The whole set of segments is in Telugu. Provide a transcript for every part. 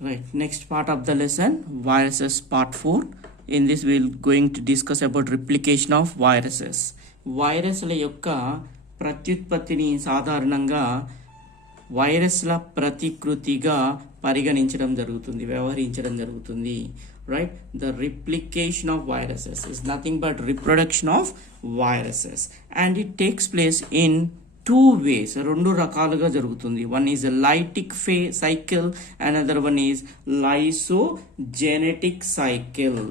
Right, next part of the lesson, viruses part 4. In this we'll going to discuss about replication of viruses. వైరస్ల యొక్క ప్రత్యుత్పత్తిని సాధారణంగా వైరస్ల ప్రతికృతిగా పరిగణించడం జరుగుతుంది, వ్యవహరించడం జరుగుతుంది. Right, the replication of viruses is nothing but reproduction of viruses, and it takes place in two ways. రెండు రకాలుగా జరుగుతుంది. One is a lytic cycle, another one is lysogenetic cycle.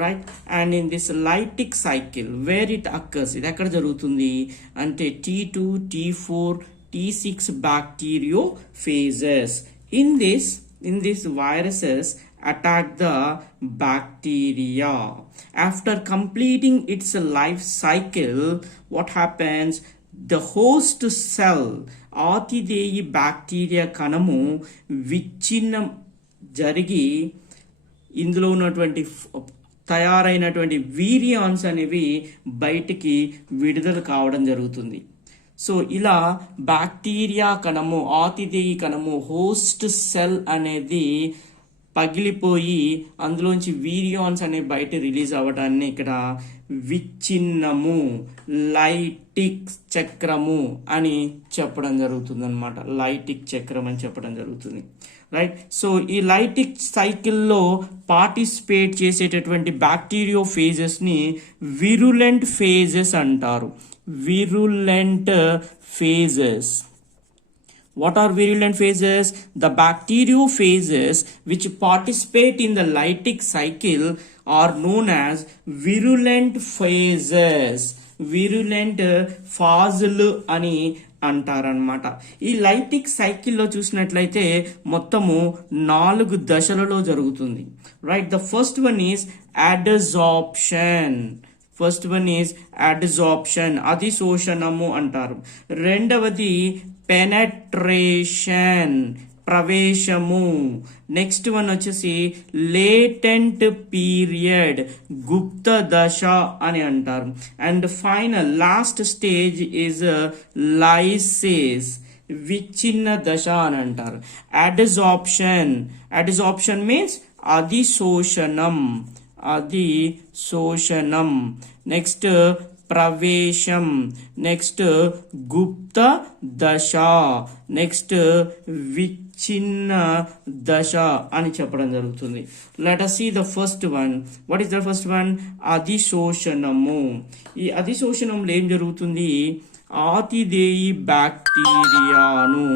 Right, and in this lytic cycle where it occurs, ఇది ఎక్కడ జరుగుతుంది అంటే T2, T4, T6 bacteriophages. In this viruses attack the bacteria. After completing its life cycle, what happens? The host cell, ఆతిథేయి బ్యాక్టీరియా కణము విచ్ఛిన్నం జరిగి ఇందులో ఉన్నటువంటి తయారైనటువంటి వీరియాన్స్ అనేవి బయటికి విడుదల కావడం జరుగుతుంది. సో ఇలా బ్యాక్టీరియా కణము, ఆతిథేయి కణము, హోస్ట్ సెల్ అనేది పగిలిపోయి అందులోంచి వీరియాన్స్ అనే బయట రిలీజ్ అవ్వడాన్ని ఇక్కడ విచ్ఛిన్నము, లైటిక్ చక్రము అని చెప్పడం జరుగుతుంది అనమాట. లైటిక్ చక్రం అని చెప్పడం జరుగుతుంది. రైట్, సో ఈ లైటిక్ సైకిల్లో పార్టిసిపేట్ చేసేటటువంటి బ్యాక్టీరియోఫేజెస్ని విరులెంట్ ఫేజెస్ అంటారు. Virulent phases. What are virulent phases? The bacteriophages which participate in the lytic cycle are known as virulent phases. Virulent ఫాజులు అని అంటారనమాట. ఈ లైటిక్ సైకిల్లో చూసినట్లయితే మొత్తము 4 దశలలో జరుగుతుంది. Right, the first one is adsorption. అధిశోషణము అంటారు. రెండవది పెనట్రేషన్, ప్రవేశము. నెక్స్ట్ వన్ వచ్చేసి లేటెంట్ పీరియడ్, గుప్త దశ అని అంటారు. And final last stage is lysis, విచ్ఛిన్న దశ అని అంటారు. అడ్జార్ప్షన్ మీన్స్ అధిశోషణం. నెక్స్ట్ ప్రవేశం, నెక్స్ట్ గుప్త దశ, నెక్స్ట్ విచ్ఛిన్న దశ అని చెప్పడం జరుగుతుంది. Let us see the first one. What is the first one? అధిశోషణము. ఈ అధిశోషణంలో ఏం జరుగుతుంది? ఆతిథేయి బ్యాక్టీరియాను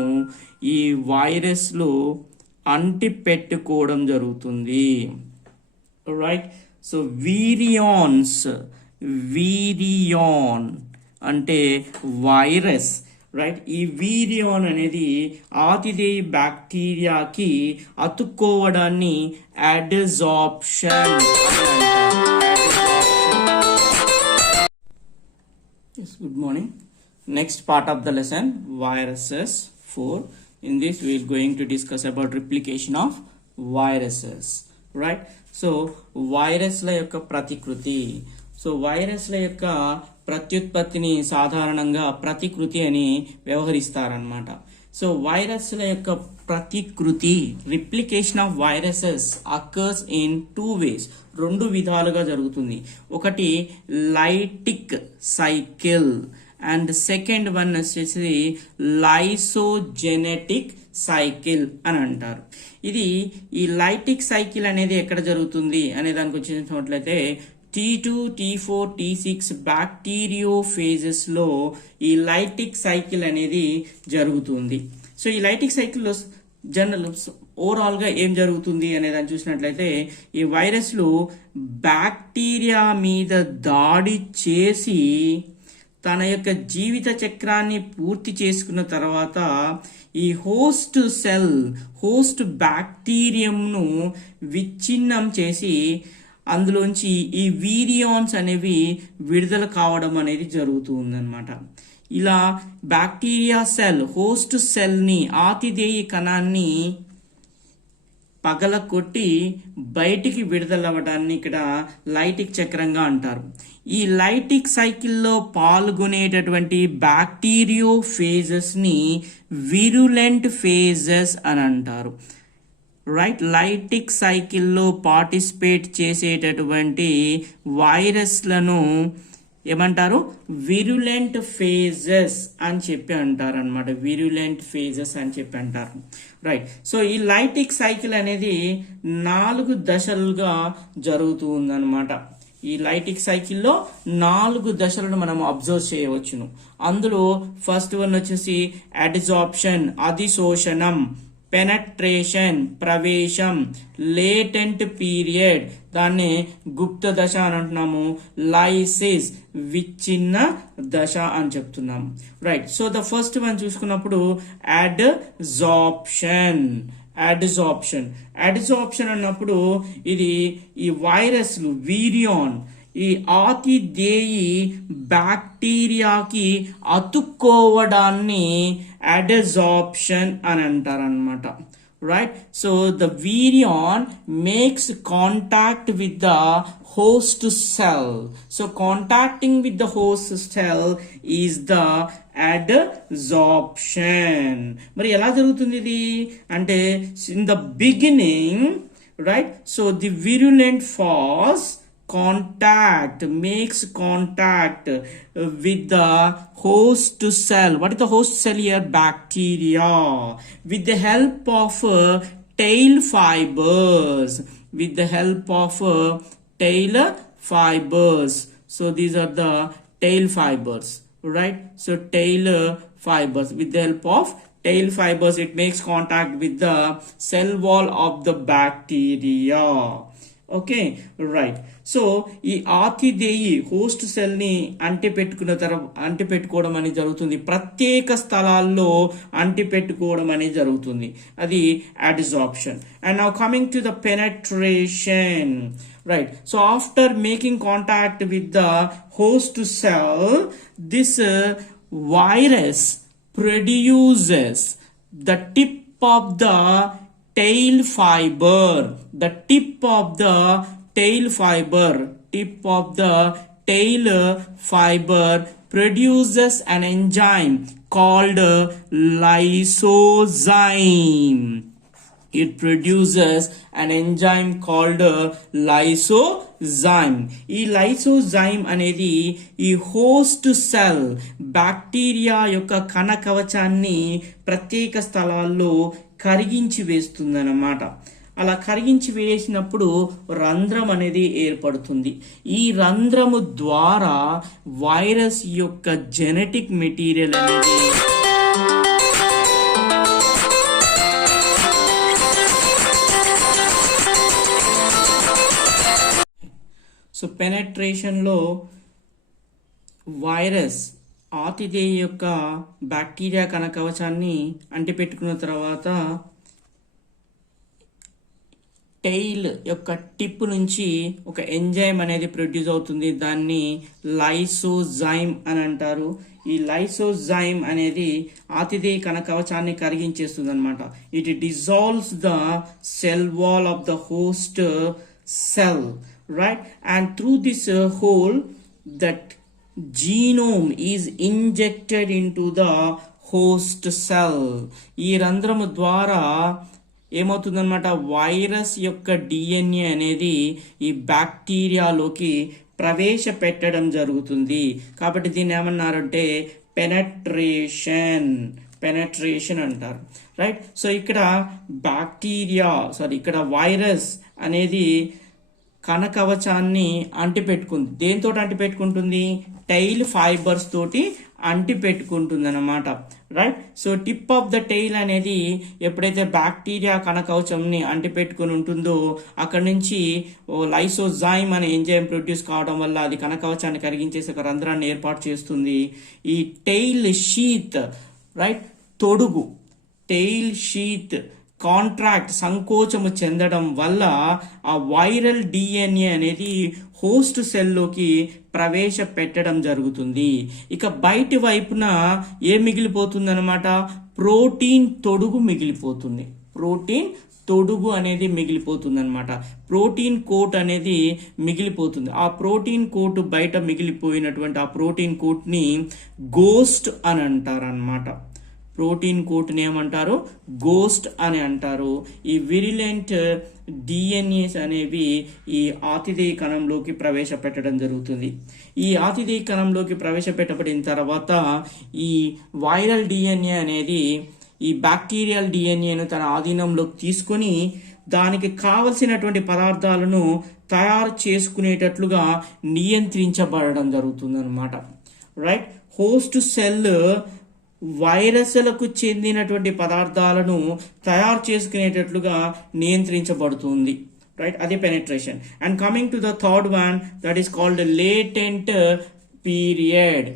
ఈ వైరస్లో అంటిపెట్టుకోవడం జరుగుతుంది. రైట్, సో వీరియాన్ అంటే వైరస్. రైట్, ఈ వీరియాన్ అనేది ఆతిథేయ బ్యాక్టీరియాకి అతుక్కోవడాన్ని adsorption. Good morning. Next part of the lesson, viruses 4. In this we are going to discuss about replication of viruses. Right, so వైరస్ల యొక్క ప్రతికృతి. సో వైరస్ల యొక్క ప్రత్యుత్పత్తిని సాధారణంగా ప్రతికృతి అని వ్యవహరిస్తారనమాట. సో వైరస్ల యొక్క ప్రతికృతి, replication of viruses occurs in 2 ways. 2 విధాలుగా జరుగుతుంది. ఒకటి lytic cycle and second one వచ్చేసి లైసోజెనెటిక్ సైకిల్ అని అంటారు. ఈ లైటిక్ సైకిల్ అనేది ఎక్కడ జరుగుతుంది అనే దానికి వచ్చినట్లయితే T2, T4, T6 బ్యాక్టీరియోఫేజెస్ లో ఈ లైటిక్ సైకిల్ అనేది జరుగుతుంది. సో ఈ లైటిక్ సైకిల్లో ఓవరాల్ గా ఏం జరుగుతుంది అనే దాన్ని చూసినట్లయితే ఈ వైరస్లు బ్యాక్టీరియా మీద దాడి చేసి తన యొక్క జీవిత చక్రాన్ని పూర్తి చేసుకున్న తర్వాత ఈ హోస్ట్ బ్యాక్టీరియంను విచ్ఛిన్నం చేసి అందులోంచి ఈ వీరియాన్స్ అనేవి విడుదల కావడం అనేది జరుగుతూ ఉందన్నమాట. ఇలా బ్యాక్టీరియా సెల్, హోస్ట్ సెల్ని, ఆతిథేయ కణాన్ని పగలకొట్టి బయటికి విడుదలవ్వడాన్ని ఇక్కడ లైటిక్ చక్రంగా అంటారు. ఈ లైటిక్ సైకిల్లో పాల్గొనేటటువంటి బ్యాక్టీరియోఫేజెస్ ని విరులెంట్ ఫేజెస్ అని అంటారు. రైట్ లైటిక్ సైకిల్లో పార్టిసిపేట్ చేసేటటువంటి వైరస్లను ఏమంటారు విరులెంట్ ఫేజెస్ అని చెప్పి అంటారు అనమాట. విరులెంట్ ఫేజెస్ అని చెప్పి అంటారు. రైట్. సో ఈ లైటిక్ సైకిల్ అనేది 4 దశలుగా జరుగుతూ ఉందన్నమాట. ఈ లైటిక్ సైకిల్లో 4 దశలను మనం అబ్జర్వ్ చేయవచ్చును. అందులో ఫస్ట్ వన్ వచ్చేసి అడ్జార్ప్షన్ అధిశోషణం, పెనట్రేషన్ ప్రవేశం, లేటెంట్ పీరియడ్ దాన్ని గుప్త దశ అని అంటున్నాము, లైసిస్ విచ్ఛిన్న దశ అని చెప్తున్నాము. Right. So the first one చూసుకున్నప్పుడు అడ్జార్ప్షన్. అడ్జార్ప్షన్ అన్నప్పుడు ఇది ఈ వైరస్లు వీరియాన్ ఈ ఆతిథేయి బ్యాక్టీరియాకి అతుక్కోవడాన్ని అడ్జార్ప్షన్ అని అంటారనమాట. Right. So the virion makes contact with the host cell. So contacting with the host cell is the adsorption. మరి ఎలా జరుగుతుంది ఇది అంటే in the beginning, right? So the virulent force makes contact with the host cell. What is the host cell here? Bacteria. With the help of tail fibers. With the help of tail fibers. So these are the tail fibers, right? So tail fibers. With the help of tail fibers, it makes contact with the cell wall of the bacteria. Okay, right. So ఈ ఆతిథేయి హోస్ట్ సెల్ ని అంటిపెట్టుకోవడం అనేది జరుగుతుంది. ప్రత్యేక స్థలాల్లో అంటిపెట్టుకోవడం అనేది జరుగుతుంది. అది adsorption. And now coming to the penetration. Right. So after making contact with the host cell, this virus produces the tip of the tail fiber. The tip of the tail fiber produces an enzyme called lysozyme. It produces an enzyme called lysozyme. ఈ lysozyme అనేది ఈ హోస్ట్ సెల్ బ్యాక్టీరియా యొక్క కణ కవచాన్ని ప్రత్యేక స్థలాల్లో కరిగించి వేస్తుందన్నమాట. అలా కరిగించి వేసినప్పుడు రంధ్రం అనేది ఏర్పడుతుంది. ఈ రంధ్రము ద్వారా వైరస్ యొక్క జెనెటిక్ మెటీరియల్ అనేది సో పెనట్రేషన్లో వైరస్ ఆతిథేయ యొక్క బ్యాక్టీరియా కణ కవచాన్ని అంటిపెట్టుకున్న తర్వాత టెయిల్ యొక్క టిప్ నుంచి ఒక ఎంజైమ్ అనేది ప్రొడ్యూస్ అవుతుంది. దాన్ని లైసోజైమ్ అని అంటారు. ఈ లైసోజైమ్ అనేది ఆతిథేయ కణ కవచాన్ని కరిగించేస్తుంది అనమాట. It dissolves the cell wall of the host cell. Right, and through this hole that genome is injected into the host cell. ఈ రంధ్రము ద్వారా ఏమవుతుందన్నమాట వైరస్ యొక్క డిఎన్ఏ అనేది ఈ బ్యాక్టీరియాలోకి ప్రవేశపెట్టడం జరుగుతుంది. కాబట్టి దీన్ని ఏమన్నారంటే పెనట్రేషన్ అంటారు. రైట్. సో ఇక్కడ ఇక్కడ వైరస్ అనేది కణ కవచాన్ని అంటిపెట్టుకుంది. దేంతో అంటిపెట్టుకుంటుంది? టైల్ ఫైబర్స్ తోటి అంటిపెట్టుకుంటుంది అన్నమాట. Right. So tip of the tile అనేది ఎప్పుడైతే బ్యాక్టీరియా కణ కవచంని అంటిపెట్టుకుని ఉంటుందో అక్కడ నుంచి లైసోజైమ్ అనే ఎంజైమ్ ప్రొడ్యూస్ కావడం వల్ల అది కణ కవచాన్ని కరిగించేసి ఒక రంధ్రాన్ని ఏర్పాటు చేస్తుంది. ఈ టైల్ షీత్, రైట్, తొడుగు, టైల్ షీత్ కాంట్రాక్ట్ సంకోచము చెందడం వల్ల ఆ వైరల్ డిఎన్ఏ అనేది హోస్ట్ సెల్లోకి ప్రవేశపెట్టడం జరుగుతుంది. ఇక బయటి వైపున ఏం మిగిలిపోతుంది అనమాట? ప్రోటీన్ తొడుగు మిగిలిపోతుంది. ప్రోటీన్ తొడుగు అనేది మిగిలిపోతుంది అనమాట. ప్రోటీన్ కోట్ అనేది మిగిలిపోతుంది. ఆ ప్రోటీన్ కోట్ బయట మిగిలిపోయినటువంటి ఆ ప్రోటీన్ కోట్ ని గోస్ట్ అని అంటారు అనమాట. ప్రోటీన్ కోట్ని ఏమంటారు, గోస్ట్ అని అంటారు. ఈ విరిలెంట్ డిఎన్ఏస్ అనేవి ఈ ఆతిథేయ కణంలోకి ప్రవేశపెట్టడం జరుగుతుంది. ఈ ఆతిథేయ కణంలోకి ప్రవేశపెట్టబడిన తర్వాత ఈ వైరల్ డిఎన్ఏ అనేది ఈ బ్యాక్టీరియల్ డిఎన్ఏను తన ఆధీనంలోకి తీసుకొని దానికి కావలసినటువంటి పదార్థాలను తయారు చేసుకునేటట్లుగా నియంత్రించబడడం జరుగుతుంది అనమాట. రైట్, హోస్ట్ సెల్ వైరస్లకు చెందినటువంటి పదార్థాలను తయారు చేసుకునేటట్లుగా నియంత్రించబడుతుంది. రైట్, అదే penetration. And coming to the third one, that is called latent period.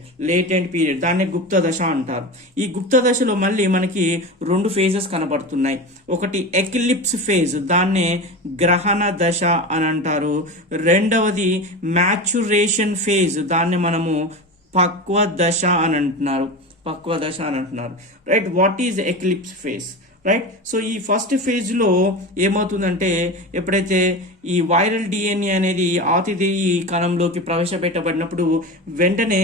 దాన్ని గుప్త దశ అంటారు. ఈ గుప్త దశలో మళ్ళీ మనకి 2 ఫేజెస్ కనబడుతున్నాయి. ఒకటి ఎక్లిప్స్ ఫేజ్, దాన్నే గ్రహణ దశ అని అంటారు. రెండవది మ్యాచురేషన్ ఫేజ్, దాన్ని మనము పక్వ దశ అని అంటున్నారు. Right, what is eclipse phase? Right, so ఈ ఫస్ట్ ఫేజ్లో ఏమవుతుందంటే, ఎప్పుడైతే ఈ వైరల్ డిఎన్ఏ అనేది ఆతిథేయ కణంలోకి ప్రవేశపెట్టబడినప్పుడు వెంటనే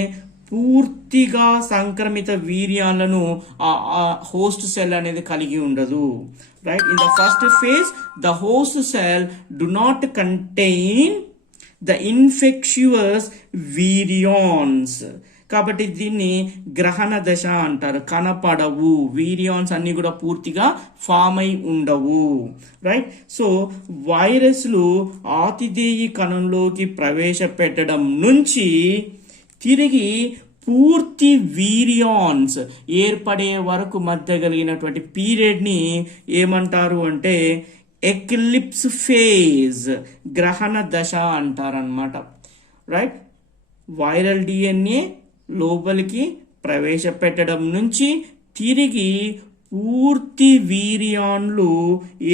పూర్తిగా సంక్రమిత వీర్యాలను ఆ హోస్ట్ సెల్ అనేది కలిగి ఉండదు. Right, in the first phase the host cell do not contain the infectious virions. కాబట్టి దీన్ని గ్రహణ దశ అంటారు. కనపడవు, వీరియాన్స్ అన్ని కూడా పూర్తిగా ఫామ్ అయి ఉండవు. రైట్, సో వైరస్లు ఆతిథేయ కణంలోకి ప్రవేశపెట్టడం నుంచి తిరిగి పూర్తి వీరియాన్స్ ఏర్పడే వరకు మధ్య కలిగినటువంటి పీరియడ్ని ఏమంటారు అంటే ఎక్లిప్స్ ఫేజ్, గ్రహణ దశ అంటారనమాట. రైట్, వైరల్ డిఎన్ఏ లోపలికి ప్రవేశపెట్టడం నుంచి తిరిగి పూర్తి వీర్యాన్లు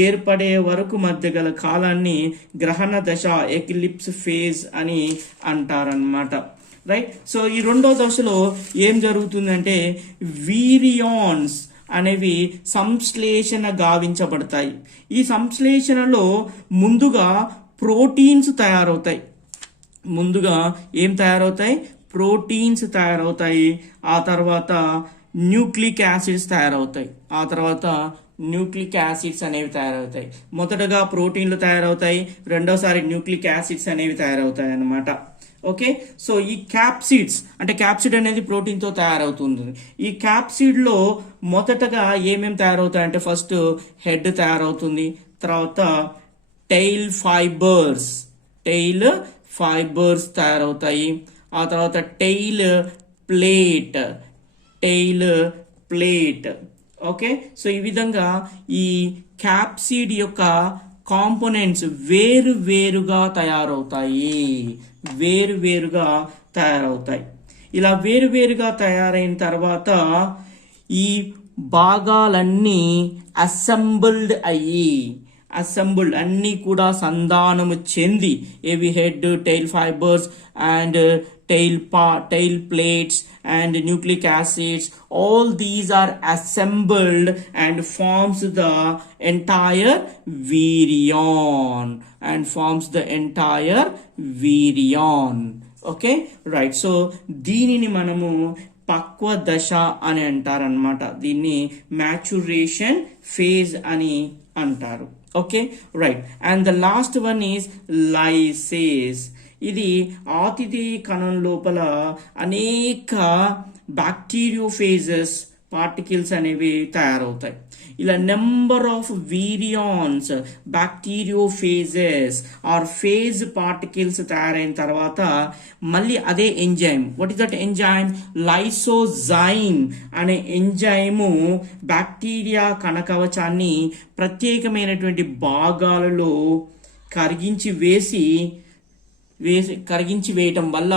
ఏర్పడే వరకు మధ్య గల కాలాన్ని గ్రహణ దశ, ఎక్లిప్స్ ఫేజ్ అని అంటారనమాట. రైట్, సో ఈ 2వ దశలో ఏం జరుగుతుందంటే వీరియాన్స్ అనేవి సంశ్లేషణ గావించబడతాయి. ఈ సంశ్లేషణలో ముందుగా ప్రోటీన్స్ తయారవుతాయి. ప్రోటీన్స్ తయారవుతాయి. ఆ తర్వాత న్యూక్లిక్ యాసిడ్స్ తయారవుతాయి. అనేవి తయారవుతాయి. మొదటగా ప్రోటీన్లు తయారవుతాయి, రెండోసారి న్యూక్లిక్ యాసిడ్స్ అనేవి తయారవుతాయి అన్నమాట. ఓకే, సో ఈ క్యాప్సిడ్ అనేది ప్రోటీన్తో తయారవుతుంది. ఈ క్యాప్సిడ్లో మొదటగా ఏమేమి తయారవుతాయంటే ఫస్ట్ హెడ్ తయారవుతుంది, తర్వాత టెయిల్ ఫైబర్స్ తయారవుతాయి, ఆ తర్వాత టెయిల్ ప్లేట్. ఓకే, సో ఈ విధంగా ఈ క్యాప్సిడ్ యొక్క కాంపోనెంట్స్ వేరుగా తయారవుతాయి. ఇలా వేరుగా తయారైన తర్వాత ఈ భాగాలన్నీ అసెంబుల్డ్ అన్ని కూడా సంధానము చెంది ఏవి head, tail fibres and tail plates and nucleic acids, all these are assembled and forms the entire virion okay, right, so దీనిని మనము పక్వ దశ అని అంటారనమాట. దీన్ని మ్యాచురేషన్ ఫేజ్ అని అంటారు. Okay, right, and the last one is lysis. ఇది ఆతిథేయ కణం లోపల అనేక బ్యాక్టీరియోఫేజెస్ పార్టికల్స్ అనేవి తయారవుతాయి. ఇలా number of virions, bacteriophages or phage particles తయారైన తర్వాత మళ్ళీ అదే enzyme, what is that enzyme? Lysozyme అనే ఎంజైము బ్యాక్టీరియా కణకవచాన్ని ప్రత్యేకమైనటువంటి భాగాలలో కరిగించి వేయటం వల్ల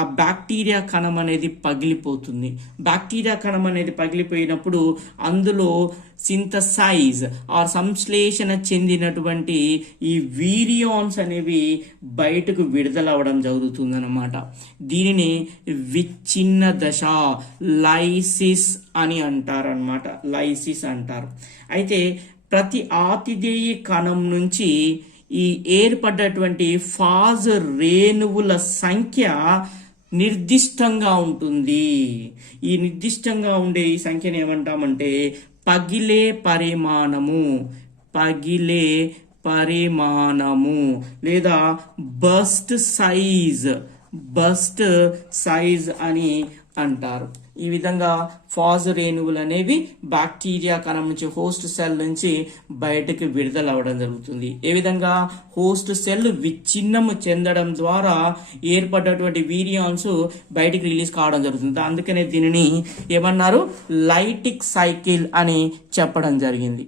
ఆ బ్యాక్టీరియా కణం అనేది పగిలిపోతుంది. బ్యాక్టీరియా కణం అనేది పగిలిపోయినప్పుడు అందులో సింథసైజ్ ఆర్ సంశ్లేషణ చెందినటువంటి ఈ వీరియాన్స్ అనేవి బయటకు విడుదలవ్వడం జరుగుతుంది అన్నమాట. దీనిని విచ్ఛిన్న దశ, లైసిస్ అని అంటారనమాట. అయితే ప్రతి ఆతిథేయ కణం నుంచి ఈ ఏర్పడ్డటువంటి ఫాజ్ రేణువుల సంఖ్య నిర్దిష్టంగా ఉంటుంది. ఈ నిర్దిష్టంగా ఉండే ఈ సంఖ్యను ఏమంటామంటే పగిలే పరిమాణము, పగిలే పరిమాణము లేదా బస్ట్ సైజ్ అని అంటారు. ఈ విధంగా ఫాజ్ రేణువులు అనేవి బ్యాక్టీరియా కణం నుంచి హోస్ట్ సెల్ నుంచి బయటకు విడుదల అవ్వడం జరుగుతుంది. ఏ విధంగా హోస్ట్ సెల్ విచ్ఛిన్నము చెందడం ద్వారా ఏర్పడ్డటువంటి వీరియాన్స్ బయటికి రిలీజ్ కావడం జరుగుతుంది. అందుకనే దీనిని ఏమన్నారు, లైటిక్ సైకిల్ అని చెప్పడం జరిగింది.